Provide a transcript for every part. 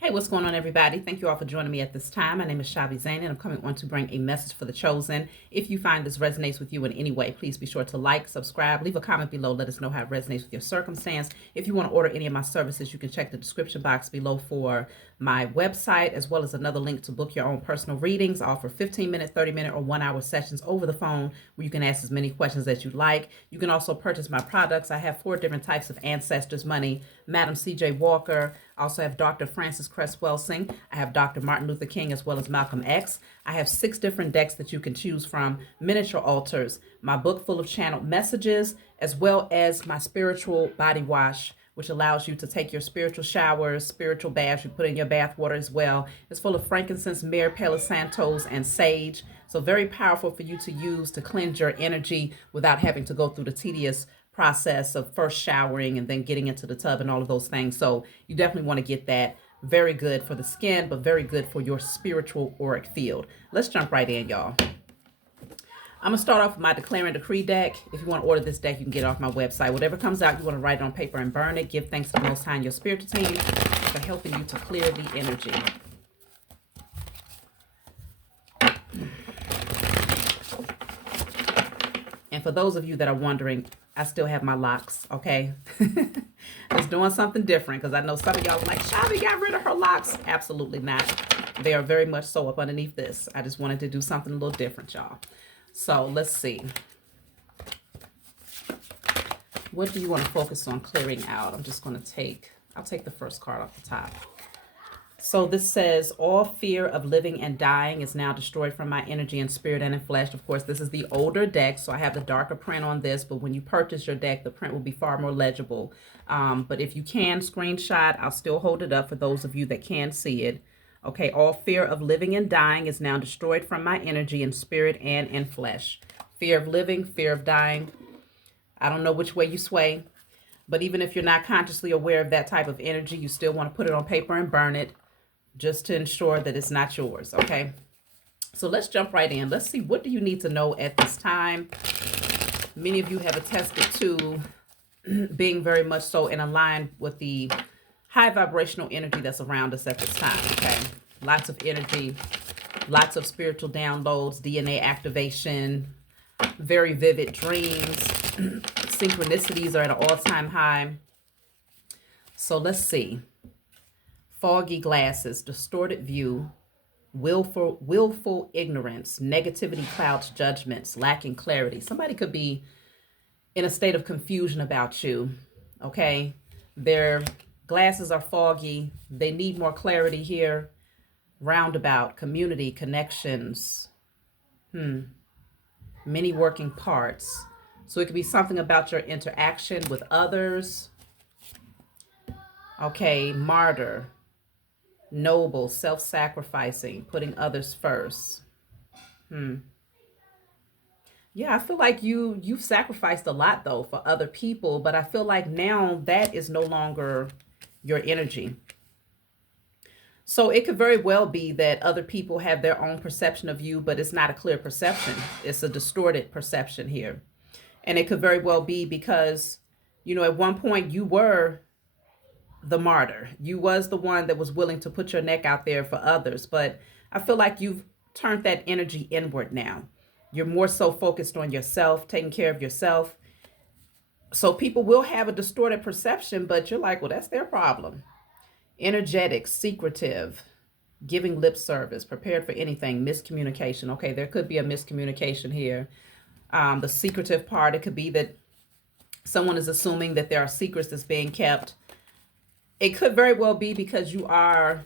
Hey, what's going on, everybody? Thank you all for joining me at this time. My name is Shavi Zain, and I'm coming on to bring a message for the chosen. If you find this resonates with you in any way, please be sure to like, subscribe, leave a comment below. Let us know how it resonates with your circumstance. If you want to order any of my services, you can check the description box below for my website, as well as another link to book your own personal readings. I offer 15-minute, 30-minute, or 1-hour sessions over the phone where you can ask as many questions as you like. You can also purchase my products. I have 4 different types of ancestors money: Madam C.J. Walker. I also have Dr. Francis Cresswell Singh. I have Dr. Martin Luther King, as well as Malcolm X. I have 6 different decks that you can choose from, miniature altars, my book full of channeled messages, as well as my spiritual body wash, which allows you to take your spiritual showers, spiritual baths. You put in your bath water as well. It's full of frankincense, myrrh, palo santos, and sage. So very powerful for you to use to cleanse your energy without having to go through the tedious process of first showering and then getting into the tub and all of those things. So you definitely want to get that. Very good for the skin, but very good for your spiritual auric field. Let's jump right in, y'all. I'm going to start off with my Declare and Decree deck. If you want to order this deck, you can get it off my website. Whatever comes out, you want to write it on paper and burn it. Give thanks to the Most High and your spiritual team for helping you to clear the energy. And for those of you that are wondering, I still have my locks, okay? Just doing something different, because I know some of y'all are like, Shavi got rid of her locks. Absolutely not. They are very much so up underneath this. I just wanted to do something a little different, y'all. So let's see. What do you want to focus on clearing out? I'm just going to I'll take the first card off the top. So this says, all fear of living and dying is now destroyed from my energy and spirit and in flesh. Of course, this is the older deck, so I have the darker print on this, but when you purchase your deck, the print will be far more legible. But if you can screenshot, I'll still hold it up for those of you that can see it. Okay, all fear of living and dying is now destroyed from my energy and spirit and in flesh. Fear of living, fear of dying. I don't know which way you sway, but even if you're not consciously aware of that type of energy, you still want to put it on paper and burn it, just to ensure that it's not yours, okay? So let's jump right in. Let's see, what do you need to know at this time? Many of you have attested to being very much so in line with the high vibrational energy that's around us at this time, okay? Lots of energy, lots of spiritual downloads, DNA activation, very vivid dreams. Synchronicities are at an all-time high. So let's see. Foggy glasses, distorted view, willful ignorance, negativity clouds judgments, lacking clarity. Somebody could be in a state of confusion about you, okay? Their glasses are foggy. They need more clarity here. Roundabout, community, connections, many working parts. So it could be something about your interaction with others. Okay, martyr. Noble, self-sacrificing, putting others first. Yeah, I feel like you've sacrificed a lot though for other people, but I feel like now that is no longer your energy. So it could very well be that other people have their own perception of you, but it's not a clear perception. It's a distorted perception here. And it could very well be because, you know, at one point you were the martyr. You was the one that was willing to put your neck out there for others. But I feel like you've turned that energy inward now. You're more so focused on yourself, taking care of yourself. So people will have a distorted perception, but you're like, well, that's their problem. Energetic, secretive, giving lip service, prepared for anything, miscommunication. Okay, there could be a miscommunication here. The secretive part, it could be that someone is assuming that there are secrets that's being kept. It could very well be because you are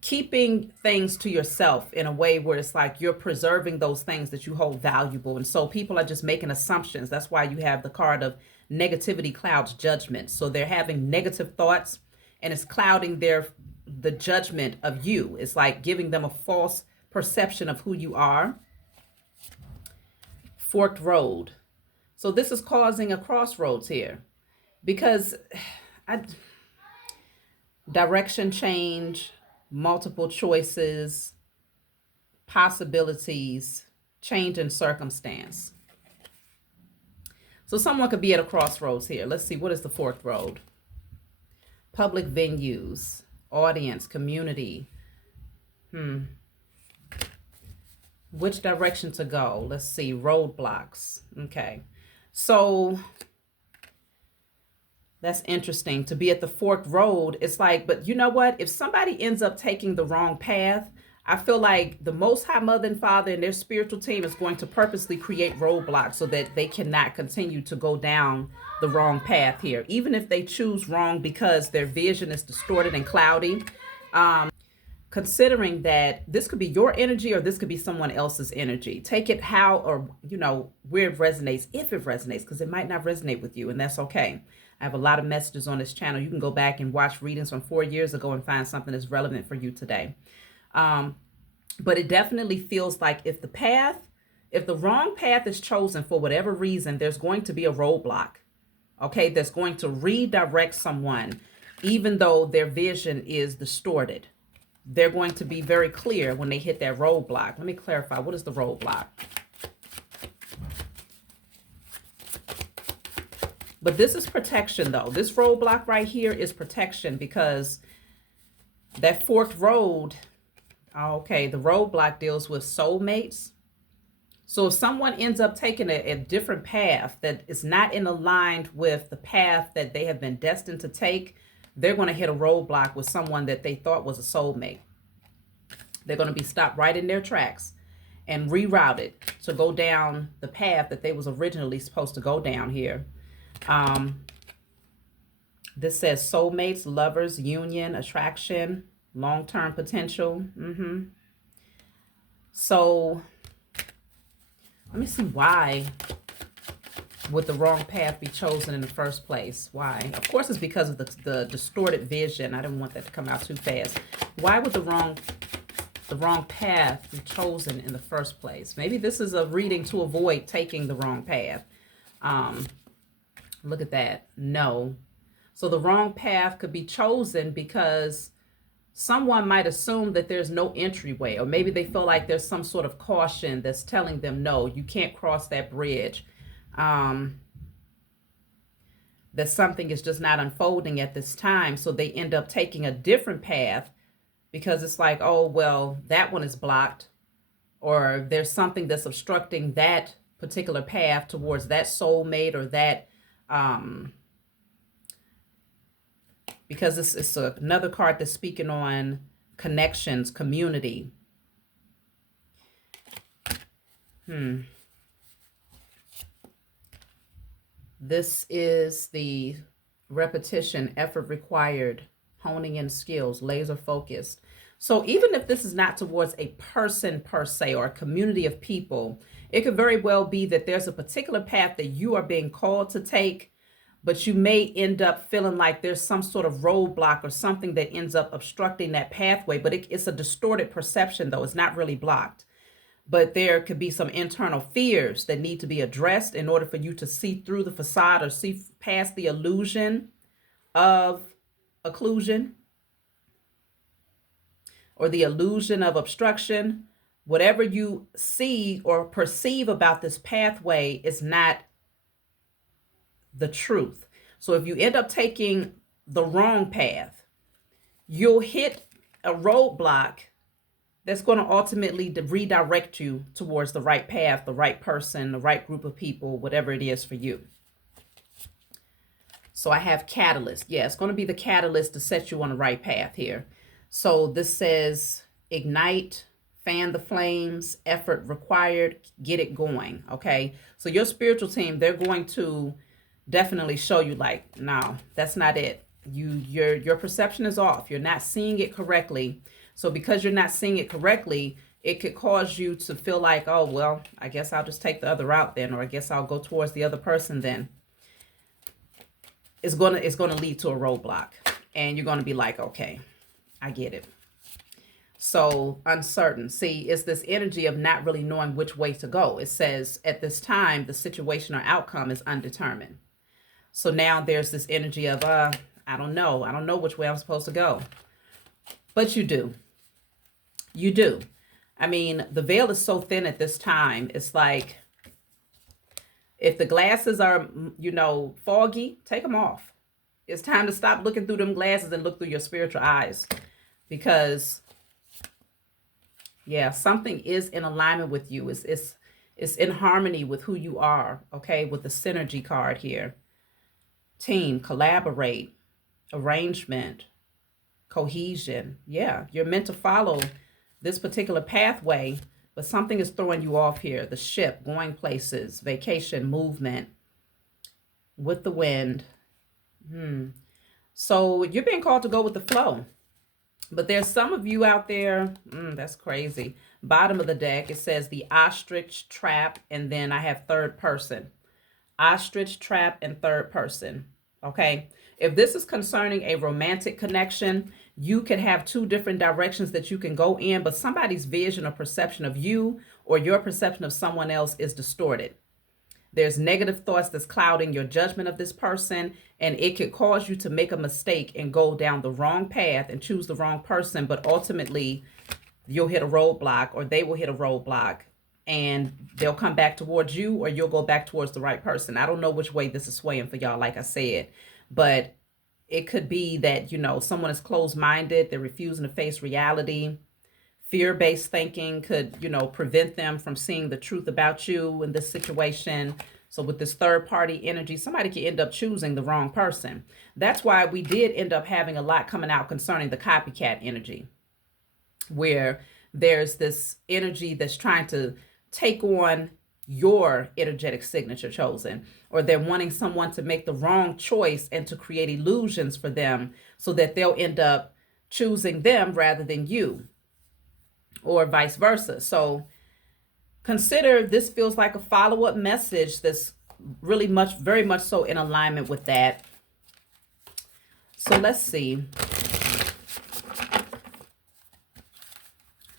keeping things to yourself in a way where it's like you're preserving those things that you hold valuable. And so people are just making assumptions. That's why you have the card of negativity clouds judgment. So they're having negative thoughts and it's clouding the judgment of you. It's like giving them a false perception of who you are. Forked road. So this is causing a crossroads here. Because direction change, multiple choices, possibilities, change in circumstance. So someone could be at a crossroads here. Let's see, what is the forked road? Public venues, audience, community. Which direction to go? Let's see. Roadblocks. Okay. So that's interesting. To be at the forked road, it's like, but you know what? If somebody ends up taking the wrong path, I feel like the Most High Mother and Father and their spiritual team is going to purposely create roadblocks so that they cannot continue to go down the wrong path here. Even if they choose wrong because their vision is distorted and cloudy, considering that this could be your energy or this could be someone else's energy. Take it how, or, you know, where it resonates, if it resonates, because it might not resonate with you, and that's okay. I have a lot of messages on this channel. You can go back and watch readings from 4 years ago and find something that's relevant for you today. But it definitely feels like if the wrong path is chosen for whatever reason, there's going to be a roadblock. Okay, that's going to redirect someone, even though their vision is distorted. They're going to be very clear when they hit that roadblock. Let me clarify. What is the roadblock? But this is protection, though. This roadblock right here is protection, because that forked road, okay, the roadblock deals with soulmates. So if someone ends up taking a different path that is not in aligned with the path that they have been destined to take, they're going to hit a roadblock with someone that they thought was a soulmate. They're going to be stopped right in their tracks and rerouted to go down the path that they was originally supposed to go down here. This says soulmates, lovers, union, attraction, long-term potential. So let me see why would the wrong path be chosen in the first place? Why? Of course, it's because of the distorted vision. I didn't want that to come out too fast. Why would the wrong path be chosen in the first place? Maybe this is a reading to avoid taking the wrong path. Look at that. No. So the wrong path could be chosen because someone might assume that there's no entryway, or maybe they feel like there's some sort of caution that's telling them, no, you can't cross that bridge. That something is just not unfolding at this time. So they end up taking a different path because it's like, oh, well, that one is blocked, or there's something that's obstructing that particular path towards that soulmate or that, because it's another card that's speaking on connections, community. This is the repetition, effort required, honing in skills, laser focused. So even if this is not towards a person per se or a community of people, it could very well be that there's a particular path that you are being called to take, but you may end up feeling like there's some sort of roadblock or something that ends up obstructing that pathway. But it's a distorted perception, though. It's not really blocked. But there could be some internal fears that need to be addressed in order for you to see through the facade or see past the illusion of occlusion or the illusion of obstruction. Whatever you see or perceive about this pathway is not the truth. So if you end up taking the wrong path, you'll hit a roadblock that's going to ultimately redirect you towards the right path, the right person, the right group of people, whatever it is for you. So I have catalyst. Yeah, it's going to be the catalyst to set you on the right path here. So this says ignite, fan the flames, effort required, get it going. Okay. So your spiritual team, they're going to definitely show you like, no, that's not it. Your perception is off. You're not seeing it correctly. So because you're not seeing it correctly, it could cause you to feel like, oh, well, I guess I'll just take the other route then, or I guess I'll go towards the other person then. It's going to lead to a roadblock, and you're going to be like, okay, I get it. So uncertain. See, it's this energy of not really knowing which way to go. It says at this time, the situation or outcome is undetermined. So now there's this energy of, I don't know. I don't know which way I'm supposed to go. But you do. You do. I mean, the veil is so thin at this time. It's like, if the glasses are, foggy, take them off. It's time to stop looking through them glasses and look through your spiritual eyes. Because, yeah, something is in alignment with you. It's in harmony with who you are, okay? With the synergy card here. Team, collaborate, arrangement, cohesion. Yeah, you're meant to follow this particular pathway, but something is throwing you off here. The ship, going places, vacation, movement, with the wind. So you're being called to go with the flow. But there's some of you out there, that's crazy. Bottom of the deck, it says the ostrich trap, and then I have third person. Ostrich trap and third person, okay? If this is concerning a romantic connection, you could have two different directions that you can go in, but somebody's vision or perception of you or your perception of someone else is distorted. There's negative thoughts that's clouding your judgment of this person, and it could cause you to make a mistake and go down the wrong path and choose the wrong person, but ultimately you'll hit a roadblock, or they will hit a roadblock, and they'll come back towards you, or you'll go back towards the right person. I don't know which way this is swaying for y'all, like I said, but it could be that, you know, someone is closed-minded, they're refusing to face reality. Fear-based thinking could, you know, prevent them from seeing the truth about you in this situation. So with this third-party energy, somebody could end up choosing the wrong person. That's why we did end up having a lot coming out concerning the copycat energy, where there's this energy that's trying to take on your energetic signature, chosen, or they're wanting someone to make the wrong choice and to create illusions for them so that they'll end up choosing them rather than you, or vice versa. So consider this feels like a follow-up message that's really very much so in alignment with that. So let's see.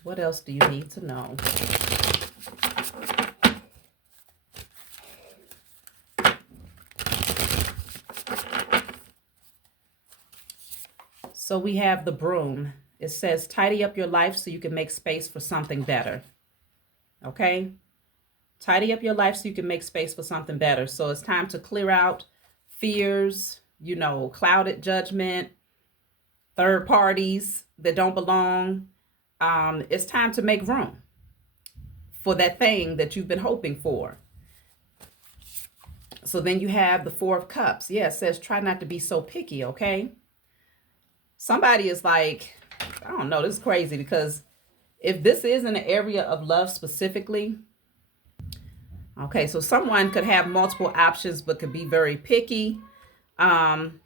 What else do you need to know? So we have the broom. It says, tidy up your life so you can make space for something better. Okay? Tidy up your life so you can make space for something better. So it's time to clear out fears, you know, clouded judgment, third parties that don't belong. It's time to make room for that thing that you've been hoping for. So then you have the Four of Cups. Yeah, it says, try not to be so picky, okay? Somebody is like, I don't know, this is crazy, because if this is in the area of love specifically, okay, so someone could have multiple options but could be very picky. And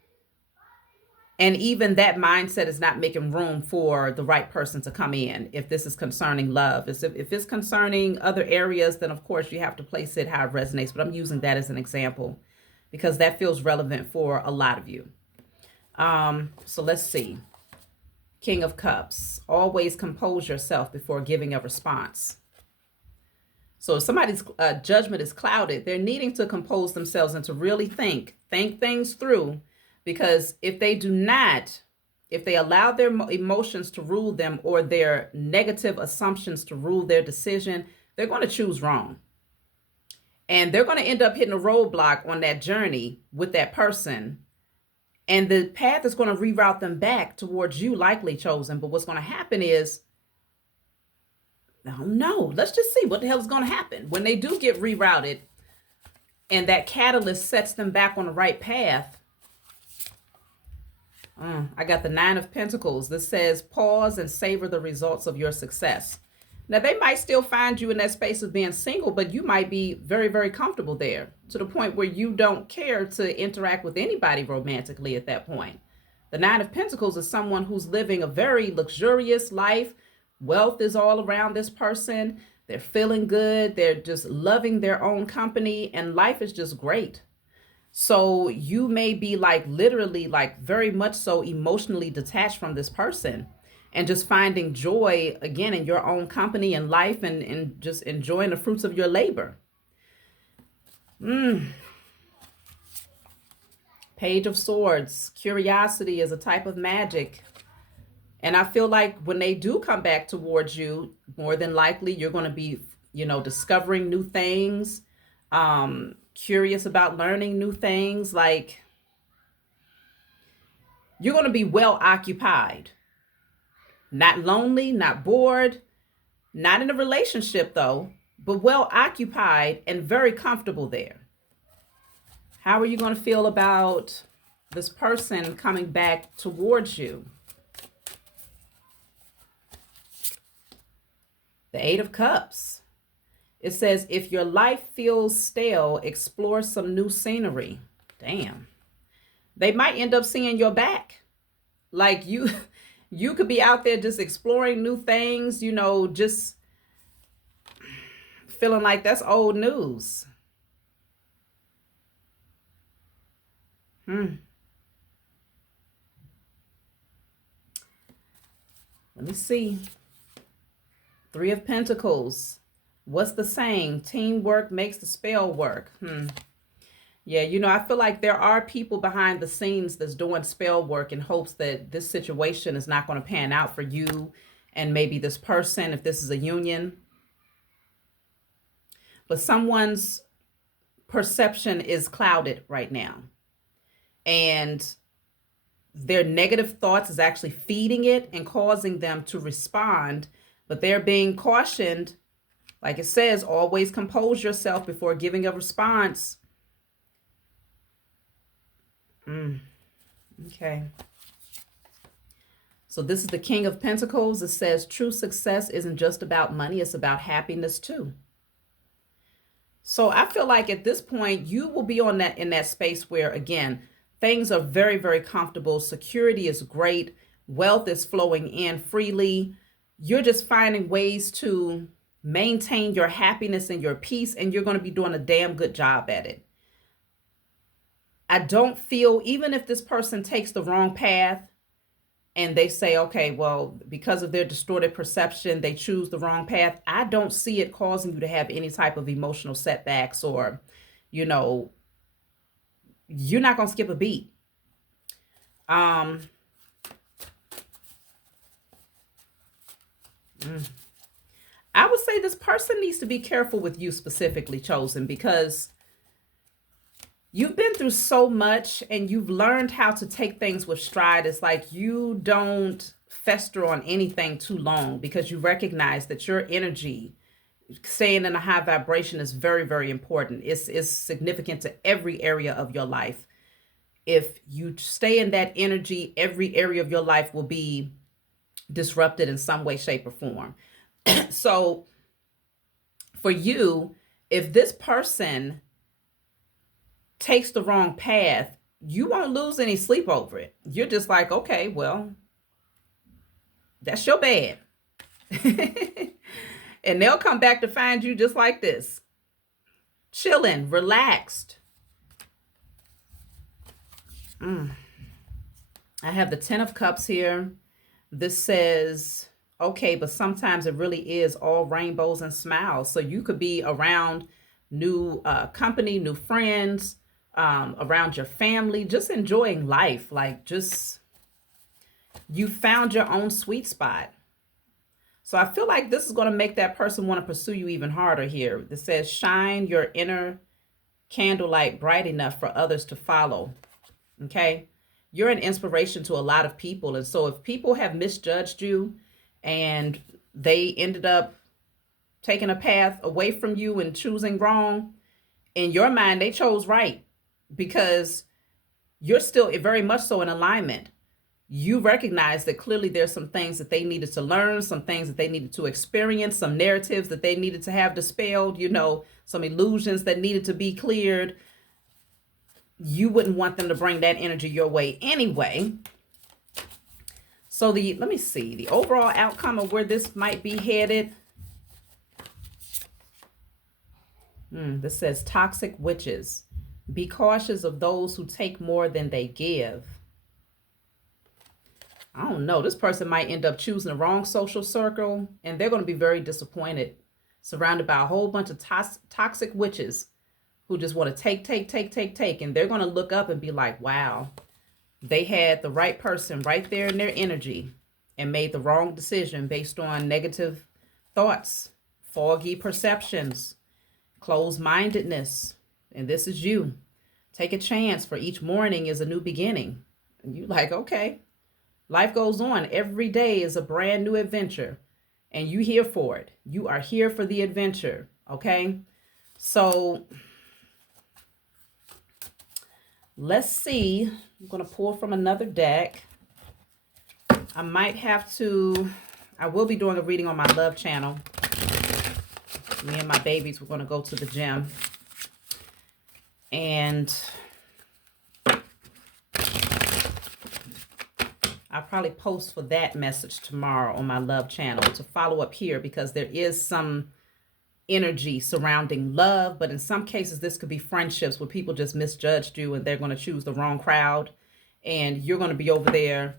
even that mindset is not making room for the right person to come in. If this is concerning love, if it's concerning other areas, then of course you have to place it how it resonates. But I'm using that as an example because that feels relevant for a lot of you. So let's see. King of Cups. Always compose yourself before giving a response. So if somebody's judgment is clouded, they're needing to compose themselves and to really think things through. Because if they do not, if they allow their emotions to rule them or their negative assumptions to rule their decision, they're going to choose wrong. And they're going to end up hitting a roadblock on that journey with that person. And the path is going to reroute them back towards you, likely, chosen. But what's going to happen is, no, let's just see what the hell is going to happen. When they do get rerouted and that catalyst sets them back on the right path, I got the Nine of Pentacles. This says, pause and savor the results of your success. Now, they might still find you in that space of being single, but you might be very, very comfortable there to the point where you don't care to interact with anybody romantically at that point. The Nine of Pentacles is someone who's living a very luxurious life. Wealth is all around this person. They're feeling good. They're just loving their own company, and life is just great. So you may be like literally like very much so emotionally detached from this person and just finding joy again in your own company and life and just enjoying the fruits of your labor. Page of Swords. Curiosity is a type of magic. And I feel like when they do come back towards you, more than likely you're going to be, discovering new things, curious about learning new things. Like You're going to be well occupied, not lonely, not bored, not in a relationship though, but well occupied and very comfortable there. How are you going to feel about this person coming back towards you? The Eight of Cups. It says, if your life feels stale, explore some new scenery. Damn. They might end up seeing your back. Like you could be out there just exploring new things, you know, just feeling like that's old news. Let me see. Three of Pentacles. What's the saying? Teamwork makes the spell work. Yeah, you know, I feel like there are people behind the scenes that's doing spell work in hopes that this situation is not going to pan out for you and maybe this person, if this is a union. But someone's perception is clouded right now. And their negative thoughts is actually feeding it and causing them to respond. But they're being cautioned. Like it says, always compose yourself before giving a response. Okay. So this is the King of Pentacles. It says true success isn't just about money. It's about happiness too. So I feel like at this point, you will be in that space where, again, things are very, very comfortable. Security is great. Wealth is flowing in freely. You're just finding ways to maintain your happiness and your peace, and you're going to be doing a damn good job at it. I don't feel, even if this person takes the wrong path and they say, okay, well, because of their distorted perception, they choose the wrong path. I don't see it causing you to have any type of emotional setbacks or, you know, you're not going to skip a beat. I would say this person needs to be careful with you specifically, Chosen, because you've been through so much and you've learned how to take things with stride. It's like you don't fester on anything too long because you recognize that your energy, staying in a high vibration, is very, very important. It's significant to every area of your life. If you stay in that energy, every area of your life will be disrupted in some way, shape, or form. So for you, if this person takes the wrong path, you won't lose any sleep over it. You're just like, okay, well, that's your bad. And they'll come back to find you just like this, chilling, relaxed. I have the 10 of Cups here. This says, okay, but sometimes it really is all rainbows and smiles. So you could be around new company, new friends, around your family, just enjoying life. Like just, you found your own sweet spot. So I feel like this is going to make that person want to pursue you even harder here. It says, shine your inner candlelight bright enough for others to follow. Okay. You're an inspiration to a lot of people. And so if people have misjudged you and they ended up taking a path away from you and choosing wrong, in your mind, they chose right because you're still very much so in alignment. You recognize that clearly there's some things that they needed to learn, some things that they needed to experience, some narratives that they needed to have dispelled, you know, some illusions that needed to be cleared. You wouldn't want them to bring that energy your way anyway. So let me see, the overall outcome of where this might be headed. This says toxic witches. Be cautious of those who take more than they give. I don't know. This person might end up choosing the wrong social circle, and they're going to be very disappointed, surrounded by a whole bunch of toxic witches who just want to take. And they're going to look up and be like, wow, they had the right person right there in their energy and made the wrong decision based on negative thoughts, foggy perceptions, closed-mindedness. And this is you. Take a chance, for each morning is a new beginning. You like, okay, life goes on. Every day is a brand new adventure, and you here for it. You are here for the adventure, okay? So let's see. I'm going to pull from another deck. I might have to, I will be doing a reading on my love channel. Me and my babies, we're going to go to the gym. And I'll probably post for that message tomorrow on my love channel to follow up here, because there is some energy surrounding love, but in some cases this could be friendships where people just misjudged you and they're going to choose the wrong crowd, and you're going to be over there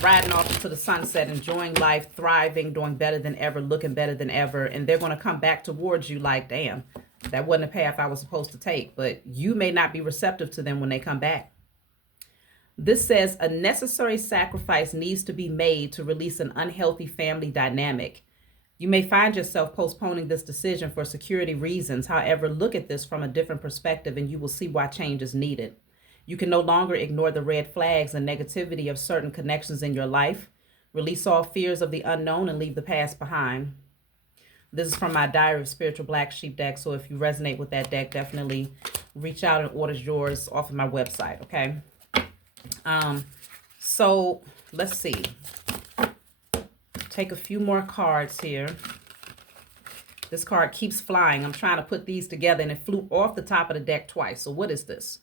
riding off into the sunset, enjoying life, thriving, doing better than ever, looking better than ever, and they're going to come back towards you like, damn, that wasn't a path I was supposed to take. But you may not be receptive to them when they come back. This says a necessary sacrifice needs to be made to release an unhealthy family dynamic. You may find yourself postponing this decision for security reasons. However, look at this from a different perspective and you will see why change is needed. You can no longer ignore the red flags and negativity of certain connections in your life. Release all fears of the unknown and leave the past behind. This is from my Diary of Spiritual Black Sheep deck. So if you resonate with that deck, definitely reach out and order yours off of my website, okay? So let's see. Take a few more cards here. This card keeps flying. I'm trying to put these together and it flew off the top of the deck twice. So what is this?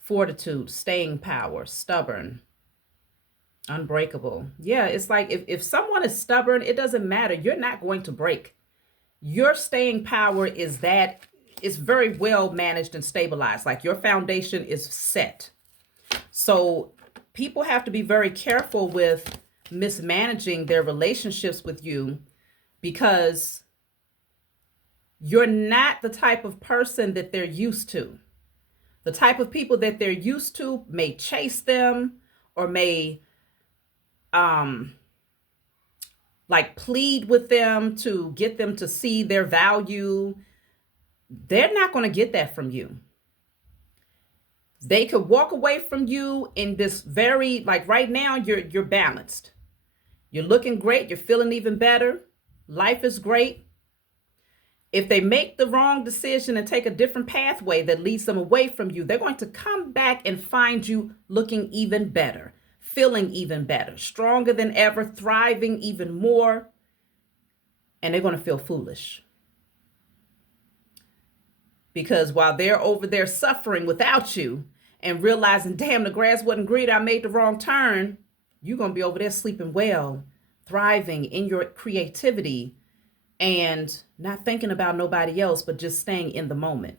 Fortitude, staying power, stubborn, unbreakable. Yeah, it's like if someone is stubborn, it doesn't matter. You're not going to break. Your staying power is that it's very well managed and stabilized. Like your foundation is set. So people have to be very careful with mismanaging their relationships with you, because you're not the type of person that they're used to. The type of people that they're used to may chase them or may like plead with them to get them to see their value. They're not going to get that from you. They could walk away from you in this very, like right now, you're balanced. You're looking great. You're feeling even better. Life is great. If they make the wrong decision and take a different pathway that leads them away from you, they're going to come back and find you looking even better, feeling even better, stronger than ever, thriving even more. And they're going to feel foolish. Because while they're over there suffering without you and realizing, damn, the grass wasn't green, I made the wrong turn, you're going to be over there sleeping well, thriving in your creativity, and not thinking about nobody else, but just staying in the moment.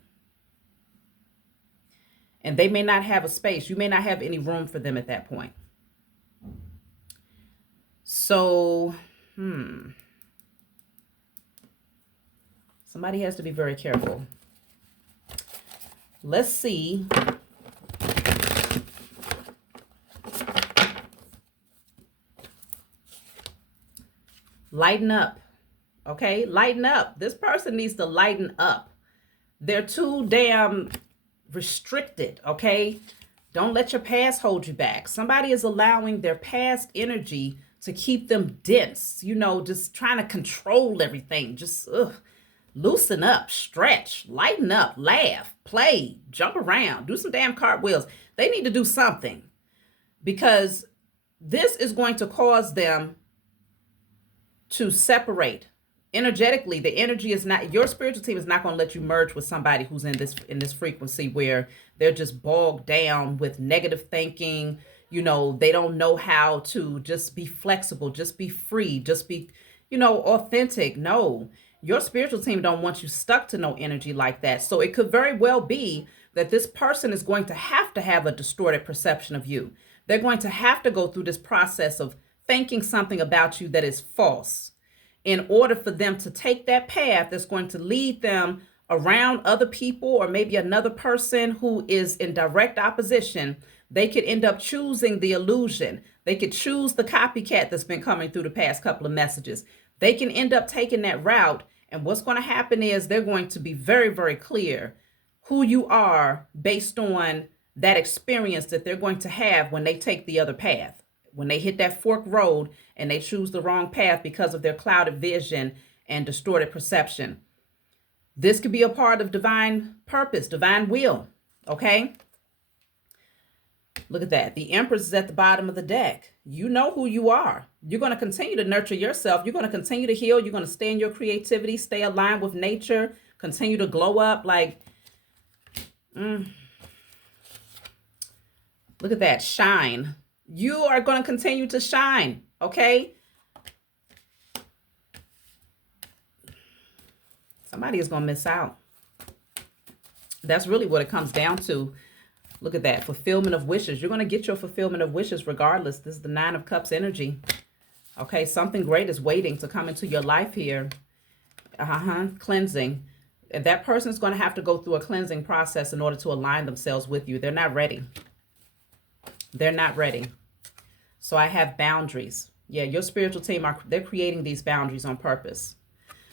And they may not have a space. You may not have any room for them at that point. So, somebody has to be very careful. Let's see. Lighten up. Okay, lighten up. This person needs to lighten up. They're too damn restricted, okay? Don't let your past hold you back. Somebody is allowing their past energy to keep them dense, you know, just trying to control everything. Just loosen up, stretch, lighten up, laugh, play, jump around, do some damn cartwheels. They need to do something, because this is going to cause them to separate. Energetically, the energy is not, your spiritual team is not going to let you merge with somebody who's in this frequency where they're just bogged down with negative thinking. You know, they don't know how to just be flexible, just be free, just be, you know, authentic. No, your spiritual team don't want you stuck to no energy like that. So it could very well be that this person is going to have a distorted perception of you. They're going to have to go through this process of thinking something about you that is false, in order for them to take that path that's going to lead them around other people, or maybe another person who is in direct opposition. They could end up choosing the illusion. They could choose the copycat that's been coming through the past couple of messages. They can end up taking that route. And what's going to happen is they're going to be very, very clear who you are based on that experience that they're going to have when they take the other path, when they hit that fork road and they choose the wrong path because of their clouded vision and distorted perception. This could be a part of divine purpose, divine will. Okay. Look at that. The Empress is at the bottom of the deck. You know who you are. You're going to continue to nurture yourself. You're going to continue to heal. You're going to stay in your creativity, stay aligned with nature, continue to glow up. Like, look at that. Shine. You are going to continue to shine. Okay. Somebody is going to miss out. That's really what it comes down to. Look at that. Fulfillment of wishes. You're going to get your fulfillment of wishes regardless. This is the Nine of Cups energy. Okay. Something great is waiting to come into your life here. Cleansing. And that person is going to have to go through a cleansing process in order to align themselves with you. They're not ready. They're not ready. So I have boundaries. Yeah, your spiritual team, they're creating these boundaries on purpose.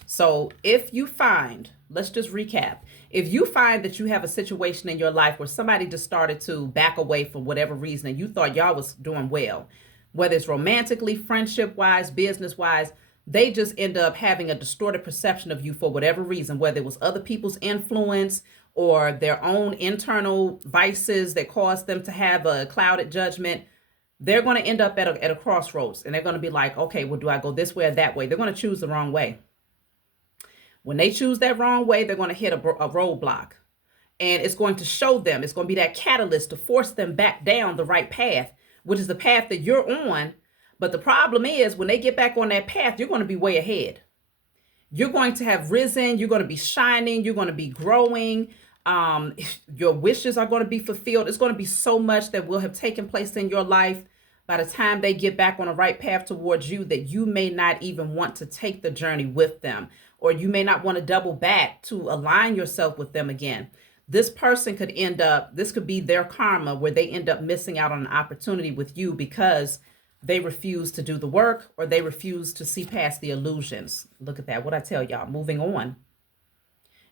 So if you find, let's just recap. If you find that you have a situation in your life where somebody just started to back away for whatever reason and you thought y'all was doing well, whether it's romantically, friendship-wise, business-wise, they just end up having a distorted perception of you for whatever reason, whether it was other people's influence or their own internal vices that caused them to have a clouded judgment. They're going to end up at a crossroads and they're going to be like, okay, well, do I go this way or that way? They're going to choose the wrong way. When they choose that wrong way, they're going to hit a roadblock, and it's going to show them, it's going to be that catalyst to force them back down the right path, which is the path that you're on. But the problem is when they get back on that path, you're going to be way ahead. You're going to have risen. You're going to be shining. You're going to be growing. Your wishes are going to be fulfilled. It's going to be so much that will have taken place in your life by the time they get back on the right path towards you that you may not even want to take the journey with them, or you may not want to double back to align yourself with them again. This person could end up, this could be their karma where they end up missing out on an opportunity with you because they refuse to do the work or they refuse to see past the illusions. Look at that. What I tell y'all, moving on.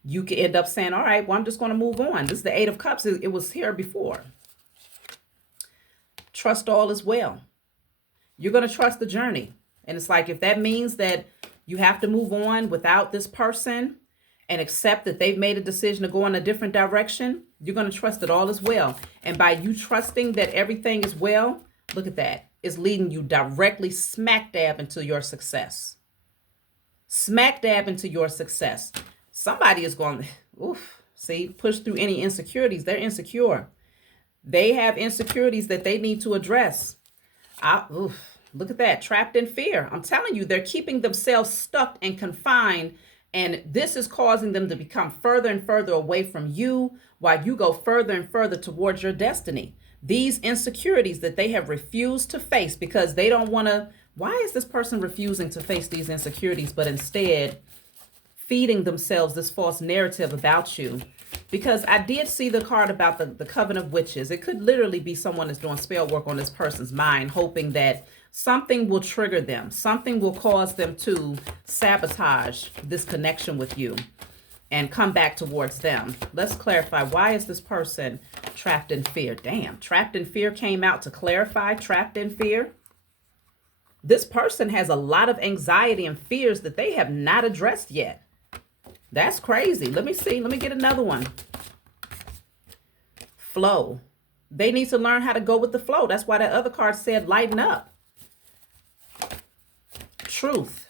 You could end up saying, all right, well, I'm just going to move on. This is the Eight of Cups. It was here before. Trust all is well. You're going to trust the journey. And it's like, if that means that you have to move on without this person and accept that they've made a decision to go in a different direction, you're going to trust that all is well. And by you trusting that everything is well, look at that. It's leading you directly smack dab into your success. Smack dab into your success. Somebody is going to, push through any insecurities. They're insecure. They have insecurities that they need to address. Look at that. Trapped in fear. I'm telling you, they're keeping themselves stuck and confined. And this is causing them to become further and further away from you while you go further and further towards your destiny. These insecurities that they have refused to face because they don't want to. Why is this person refusing to face these insecurities, but instead feeding themselves this false narrative about you? Because I did see the card about the coven of witches. It could literally be someone that's doing spell work on this person's mind, hoping that something will trigger them. Something will cause them to sabotage this connection with you and come back towards them. Let's clarify. Why is this person trapped in fear? Damn, trapped in fear came out to clarify. Trapped in fear. This person has a lot of anxiety and fears that they have not addressed yet. That's crazy. Let me see. Let me get another one. Flow. They need to learn how to go with the flow. That's why that other card said lighten up. Truth.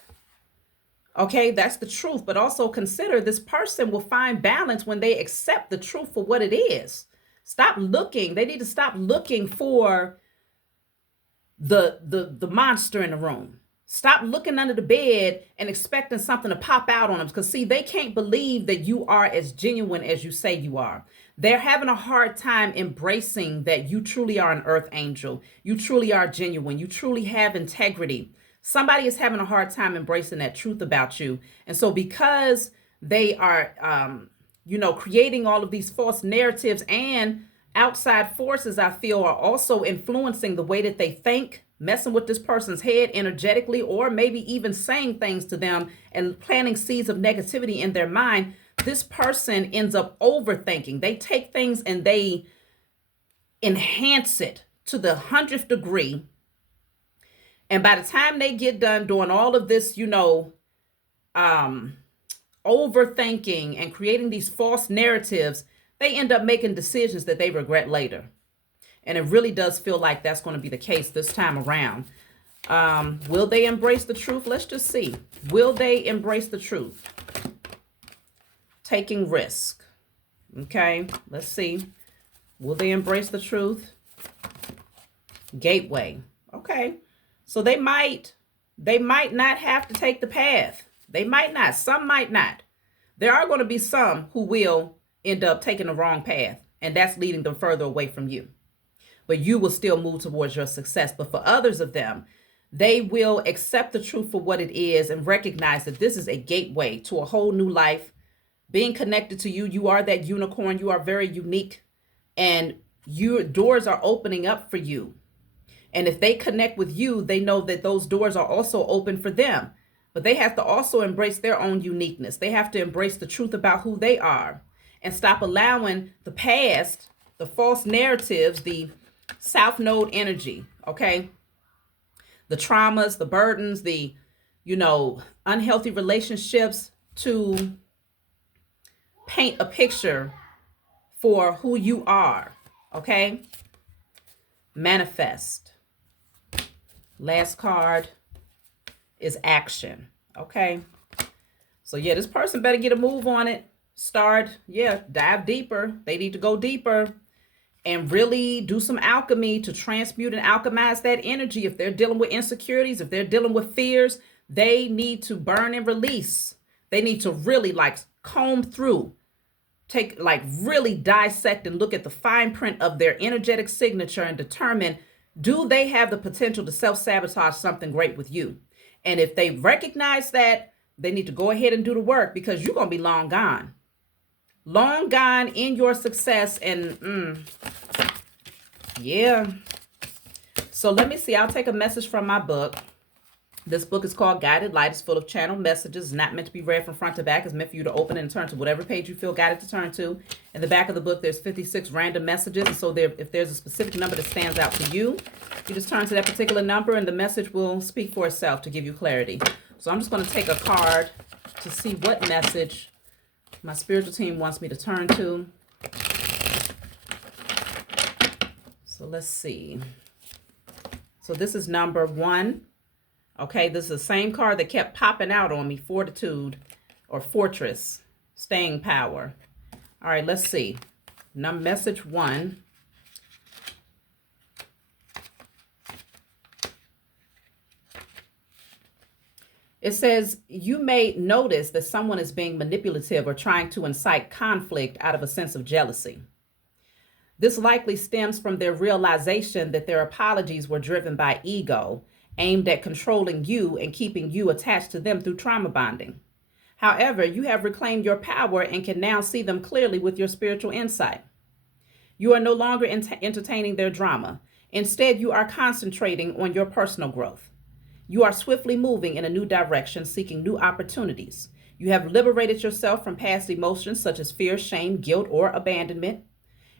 Okay, that's the truth. But also consider this person will find balance when they accept the truth for what it is. Stop looking. They need to stop looking for the monster in the room. Stop looking under the bed and expecting something to pop out on them. Because see, they can't believe that you are as genuine as you say you are. They're having a hard time embracing that you truly are an earth angel. You truly are genuine. You truly have integrity. Somebody is having a hard time embracing that truth about you. And so because they are, creating all of these false narratives, and outside forces, I feel, are also influencing the way that they think, messing with this person's head energetically, or maybe even saying things to them and planting seeds of negativity in their mind. This person ends up overthinking. They take things and they enhance it to the 100th degree. And by the time they get done doing all of this, overthinking and creating these false narratives, they end up making decisions that they regret later. And it really does feel like that's going to be the case this time around. Will they embrace the truth? Let's just see. Will they embrace the truth? Taking risk. Okay, let's see. Will they embrace the truth? Gateway. Okay. So they might not have to take the path. They might not. Some might not. There are going to be some who will end up taking the wrong path, and that's leading them further away from you. But you will still move towards your success. But for others of them, they will accept the truth for what it is and recognize that this is a gateway to a whole new life. Being connected to you, you are that unicorn. You are very unique, and your doors are opening up for you. And if they connect with you, they know that those doors are also open for them. But they have to also embrace their own uniqueness. They have to embrace the truth about who they are and stop allowing the past, the false narratives, the South Node energy, okay? The traumas, the burdens, the, unhealthy relationships to paint a picture for who you are, okay? Manifest. Last card is action. Okay. So yeah, this person better get a move on it. Dive deeper. They need to go deeper and really do some alchemy to transmute and alchemize that energy. If they're dealing with insecurities, if they're dealing with fears, they need to burn and release. They need to really comb through, really dissect and look at the fine print of their energetic signature and determine, do they have the potential to self-sabotage something great with you? And if they recognize that, they need to go ahead and do the work, because you're going to be long gone. Long gone in your success. And yeah. So let me see. I'll take a message from my book. This book is called Guided Light. It's full of channel messages. It's not meant to be read from front to back. It's meant for you to open and turn to whatever page you feel guided to turn to. In the back of the book, there's 56 random messages. And so if there's a specific number that stands out to you, you just turn to that particular number and the message will speak for itself to give you clarity. So I'm just going to take a card to see what message my spiritual team wants me to turn to. So let's see. So this is number 1. Okay, this is the same card that kept popping out on me. Fortitude or Fortress. Staying power. All right, let's see. Message 1. It says, you may notice that someone is being manipulative or trying to incite conflict out of a sense of jealousy. This likely stems from their realization that their apologies were driven by ego, aimed at controlling you and keeping you attached to them through trauma bonding. However, you have reclaimed your power and can now see them clearly with your spiritual insight. You are no longer entertaining their drama. Instead, you are concentrating on your personal growth. You are swiftly moving in a new direction, seeking new opportunities. You have liberated yourself from past emotions such as fear, shame, guilt, or abandonment.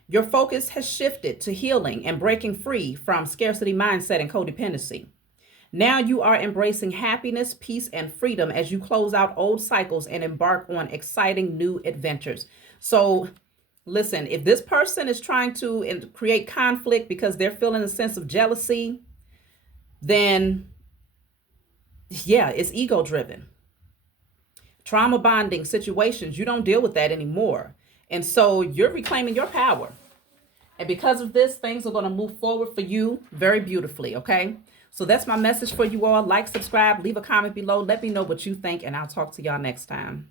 Your focus has shifted to healing and breaking free from scarcity mindset and codependency. Now you are embracing happiness, peace, and freedom as you close out old cycles and embark on exciting new adventures. So listen, if this person is trying to create conflict because they're feeling a sense of jealousy, then yeah, it's ego driven. Trauma bonding situations, you don't deal with that anymore. And so you're reclaiming your power. And because of this, things are going to move forward for you very beautifully, okay? So that's my message for you all. Like, subscribe, leave a comment below. Let me know what you think, and I'll talk to y'all next time.